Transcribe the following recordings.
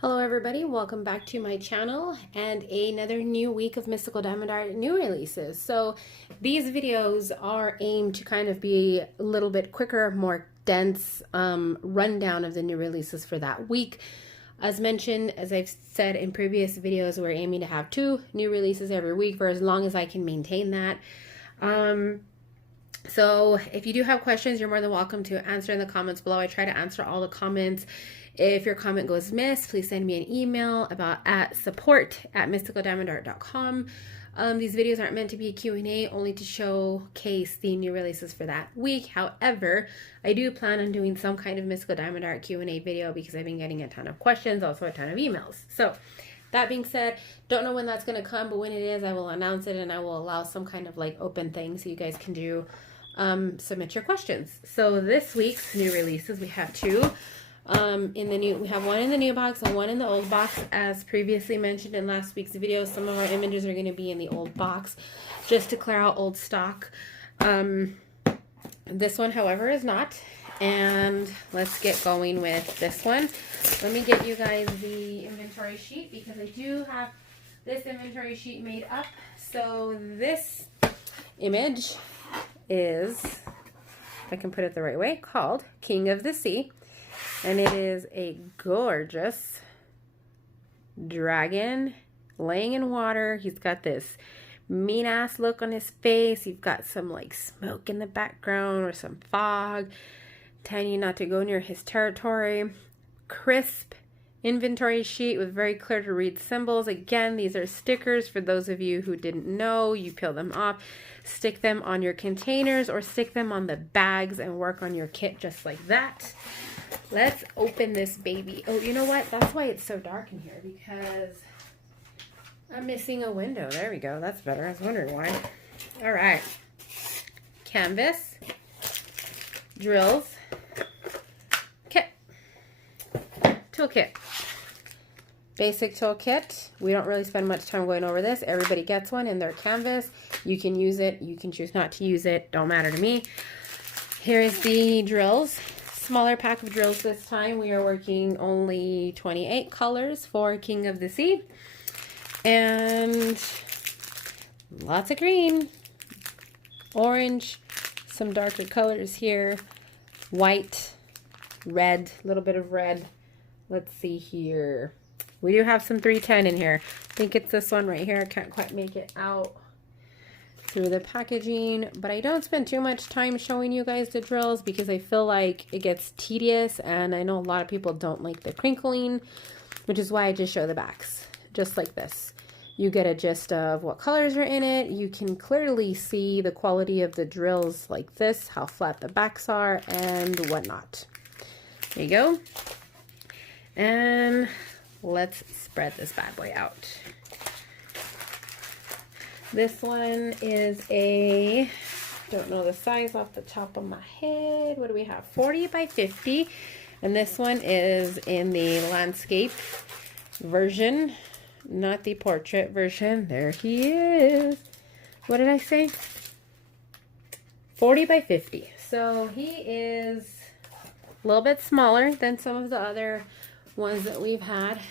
Hello everybody, welcome back to my channel and another new week of Mystical Diamond Art new releases. So these videos are aimed to kind of be a little bit quicker, more dense rundown of the new releases for that week. As mentioned, as I've said in previous videos, we're aiming to have 2 new releases every week for as long as I can maintain that. So if you do have questions, you're more than welcome to answer in the comments below. I try to answer all the comments. If your comment goes missed, please send me an email at support@mysticaldiamondart.com. These videos aren't meant to be a Q&A, only to showcase the new releases for that week. However, I do plan on doing some kind of Mystical Diamond Art Q&A video because I've been getting a ton of questions, also a ton of emails. So that being said, don't know when that's going to come, but when it is, I will announce it and I will allow some kind of like open thing so you guys can do submit your questions. So this week's new releases, we have 2. We have one in the new box and one in the old box. As previously mentioned in last week's video, some of our images are going to be in the old box just to clear out old stock. This one, however, is not. And let's get going with this one. Let me get you guys the inventory sheet because I do have this inventory sheet made up. So this image is, if I can put it the right way, called King of the Sea. And it is a gorgeous dragon laying in water. He's got this mean ass look on his face. You've got some like smoke in the background or some fog, telling you not to go near his territory. Crisp inventory sheet with very clear to read symbols. Again, these are stickers for those of you who didn't know. You peel them off, stick them on your containers or stick them on the bags and work on your kit just like that. Let's open this baby. Oh, you know what? That's why it's so dark in here, because I'm missing a window. There we go. That's better. I was wondering why. All right. Canvas, drills, kit, toolkit. Basic toolkit. We don't really spend much time going over this. Everybody gets one in their canvas. You can use it. You can choose not to use it. Don't matter to me. Here is the drills. Smaller pack of drills this time. We are working only 28 colors for King of the Sea. And lots of green, orange, some darker colors here, white, red, a little bit of red. Let's see here. We do have some 310 in here. I think it's this one right here. I can't quite make it out through the packaging, but I don't spend too much time showing you guys the drills because I feel like it gets tedious, and I know a lot of people don't like the crinkling, which is why I just show the backs just like this. You get a gist of what colors are in it. You can clearly see the quality of the drills like this, how flat the backs are and whatnot. There you go. And let's spread this bad boy out. This one is a, don't know the size off the top of my head. What do we have? 40 by 50. And this one is in the landscape version, not the portrait version. There he is. What did I say? 40 by 50. So he is a little bit smaller than some of the other ones that we've had. I'm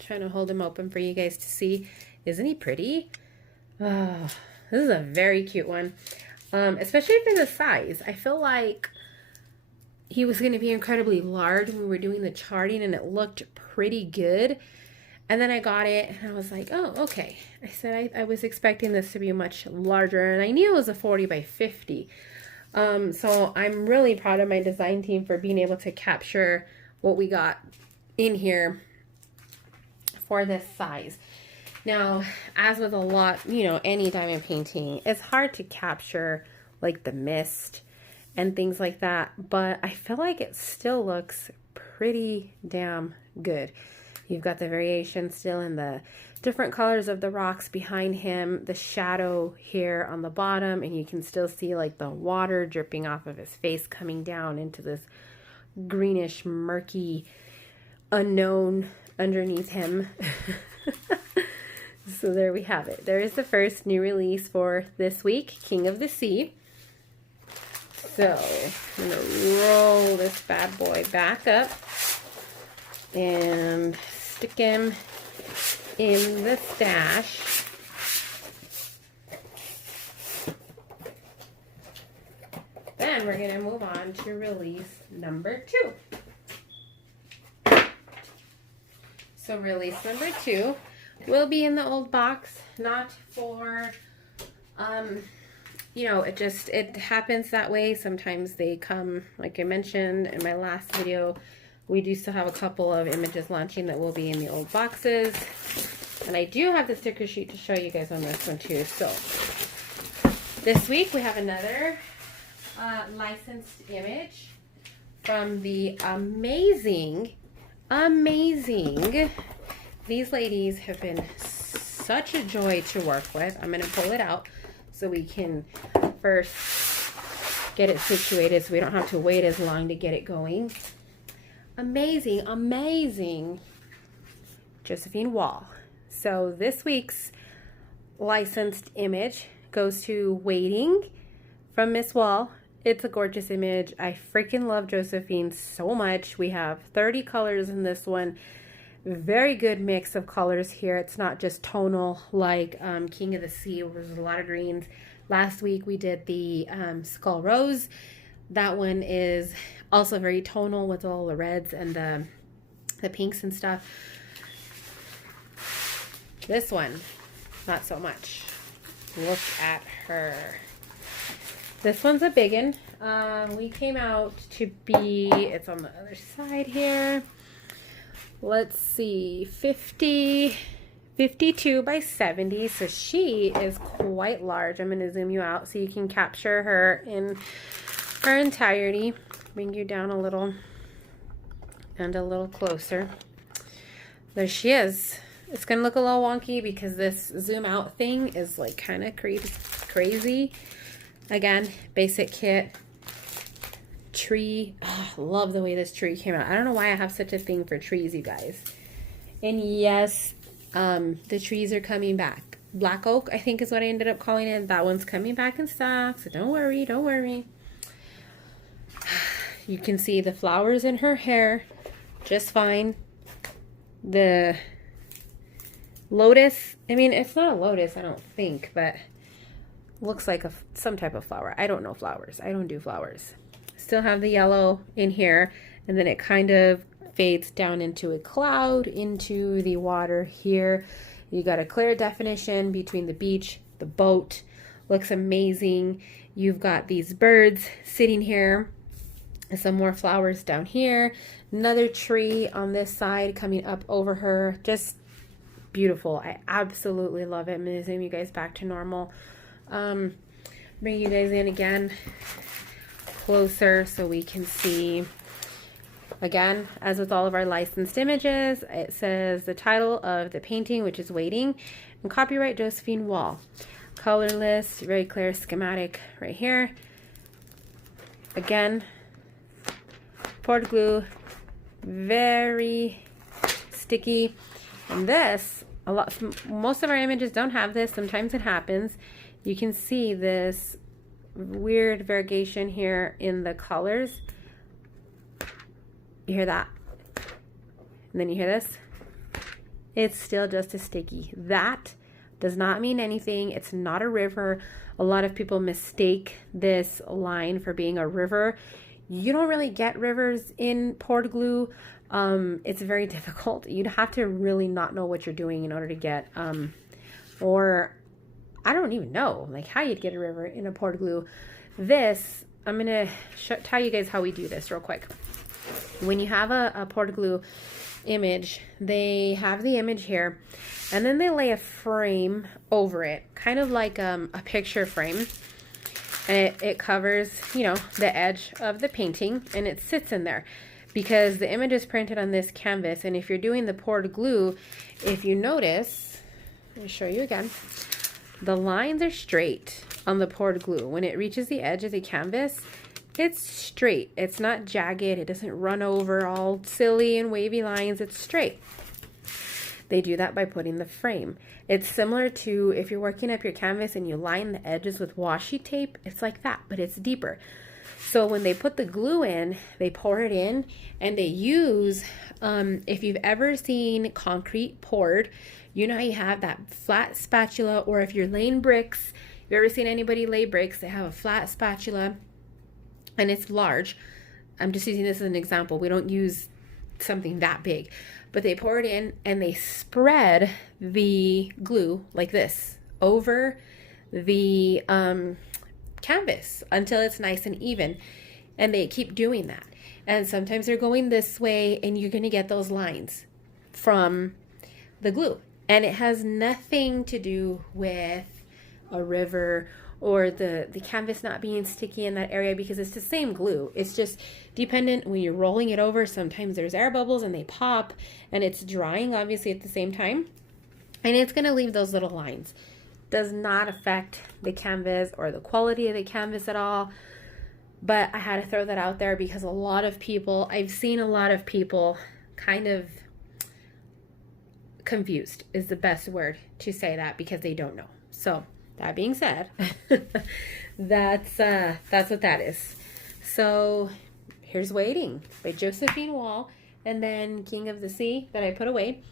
trying to hold him open for you guys to see. Isn't he pretty? Oh, this is a very cute one, especially for the size. I feel like he was going to be incredibly large when we were doing the charting, and it looked pretty good. And then I got it, and I was like, oh, okay. I said I was expecting this to be much larger, and I knew it was a 40 by 50. So I'm really proud of my design team for being able to capture what we got in here for this size. Now, as with a lot, any diamond painting, it's hard to capture like the mist and things like that, but I feel like it still looks pretty damn good. You've got the variation still in the different colors of the rocks behind him, the shadow here on the bottom, and you can still see like the water dripping off of his face coming down into this greenish, murky unknown underneath him. So there we have it. There is the first new release for this week, King of the Sea. So I'm going to roll this bad boy back up and stick stick him in the stash. Then we're going to move on to release number 2. So release number 2 will be in the old box, not for, you know, it happens that way. Sometimes they come, like I mentioned in my last video, we do still have a couple of images launching that will be in the old boxes. And I do have the sticker sheet to show you guys on this one too. So this week we have another licensed image from the amazing, these ladies have been such a joy to work with. I'm going to pull it out so we can first get it situated so we don't have to wait as long to get it going. Amazing Josephine Wall. So this week's licensed image goes to Waiting from Miss Wall. It's a gorgeous image. I freaking love Josephine so much. We have 30 colors in this one. Very good mix of colors here. It's not just tonal like King of the Sea, where there's a lot of greens. Last week we did the Skull Rose. That one is also very tonal with all the reds and the pinks and stuff. This one, not so much. Look at her. This one's a big one. We came out to be, it's on the other side here. Let's see, 52 by 70. So she is quite large. I'm going to zoom you out so you can capture her in her entirety. Bring you down a little and a little closer. There she is. It's going to look a little wonky because this zoom out thing is like kind of crazy. Again, basic kit. Tree. Oh, love the way this tree came out. I don't know why I have such a thing for trees, you guys. And yes, the trees are coming back. Black oak, I think is what I ended up calling it. That one's coming back in stock, so don't worry. You can see the flowers in her hair just fine. The lotus, I mean, it's not a lotus, I don't think, but looks like some type of flower. I don't know flowers. I don't do flowers. Still have the yellow in here, and then it kind of fades down into a cloud into the water here. You got a clear definition between the beach, the boat. Looks amazing. You've got these birds sitting here. Some more flowers down here. Another tree on this side coming up over her. Just beautiful. I absolutely love it. I'm going to zoom you guys back to normal. Bring you guys in again closer so we can see. Again, as with all of our licensed images, it says the title of the painting, which is Waiting, and copyright Josephine Wall. Color list, very clear schematic right here. Again, poured glue, very sticky. And this, most of our images don't have this. Sometimes it happens. You can see this weird variegation here in the colors. You hear that? And then you hear this? It's still just as sticky. That does not mean anything. It's not a river. A lot of people mistake this line for being a river. You don't really get rivers in poured glue. It's very difficult. You'd have to really not know what you're doing in order to get, or I don't even know like how you'd get a river in a poured glue. This, I'm going to tell you guys how we do this real quick. When you have a poured glue image, they have the image here, and then they lay a frame over it, kind of like a picture frame. And it covers, you know, the edge of the painting, and it sits in there because the image is printed on this canvas. And if you're doing the poured glue, if you notice, let me show you again, the lines are straight on the poured glue. When it reaches the edge of the canvas, it's straight. It's not jagged. It doesn't run over all silly and wavy lines. It's straight. They do that by putting the frame. It's similar to if you're working up your canvas and you line the edges with washi tape. It's like that, but it's deeper. So when they put the glue in, they pour it in and they use, if you've ever seen concrete poured, you know how you have that flat spatula, or if you're laying bricks, if you've ever seen anybody lay bricks, they have a flat spatula and it's large. I'm just using this as an example. We don't use something that big, but they pour it in and they spread the glue like this over the canvas until it's nice and even, and they keep doing that. And sometimes they're going this way and you're going to get those lines from the glue, and it has nothing to do with a river or the canvas not being sticky in that area, because it's the same glue. It's just dependent when you're rolling it over. Sometimes there's air bubbles and they pop, and it's drying obviously at the same time, and it's going to leave those little lines. Does not affect the canvas or the quality of the canvas at all, but I had to throw that out there because I've seen a lot of people kind of confused is the best word to say that, because they don't know. So that being said, that's what that is. So here's Waiting by Josephine Wall, and then King of the Sea that I put away.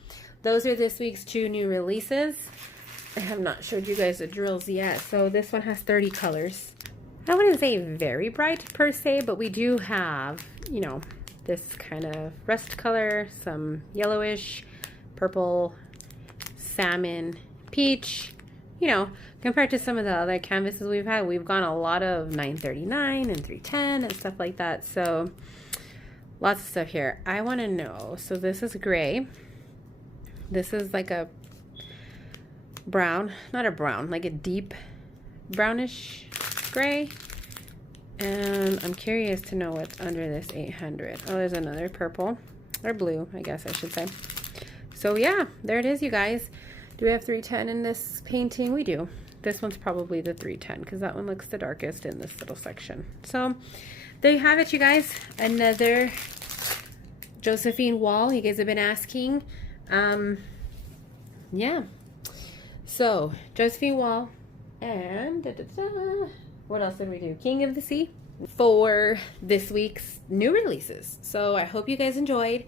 Those are this week's 2 new releases. I have not showed you guys the drills yet. So this one has 30 colors. I wouldn't say very bright per se, but we do have, you know, this kind of rust color, some yellowish, purple, salmon, peach. You know, compared to some of the other canvases we've had, we've gone a lot of 939 and 310 and stuff like that. So lots of stuff here. I want to know, so this is gray. This is like a brown, not a brown, like a deep brownish gray. And I'm curious to know what's under this 800. Oh, there's another purple, or blue, I guess I should say. So yeah, there it is, you guys. Do we have 310 in this painting? We do. This one's probably the 310 because that one looks the darkest in this little section. So there you have it, you guys. Another Josephine Wall. You guys have been asking. Yeah. So Josephine Wall and what else did we do? King of the Sea for this week's new releases. So I hope you guys enjoyed.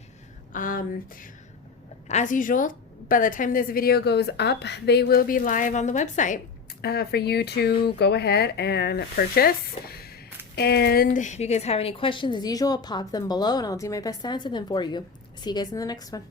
As usual, by the time this video goes up, they will be live on the website for you to go ahead and purchase. And if you guys have any questions, as usual, pop them below and I'll do my best to answer them for you. See you guys in the next one.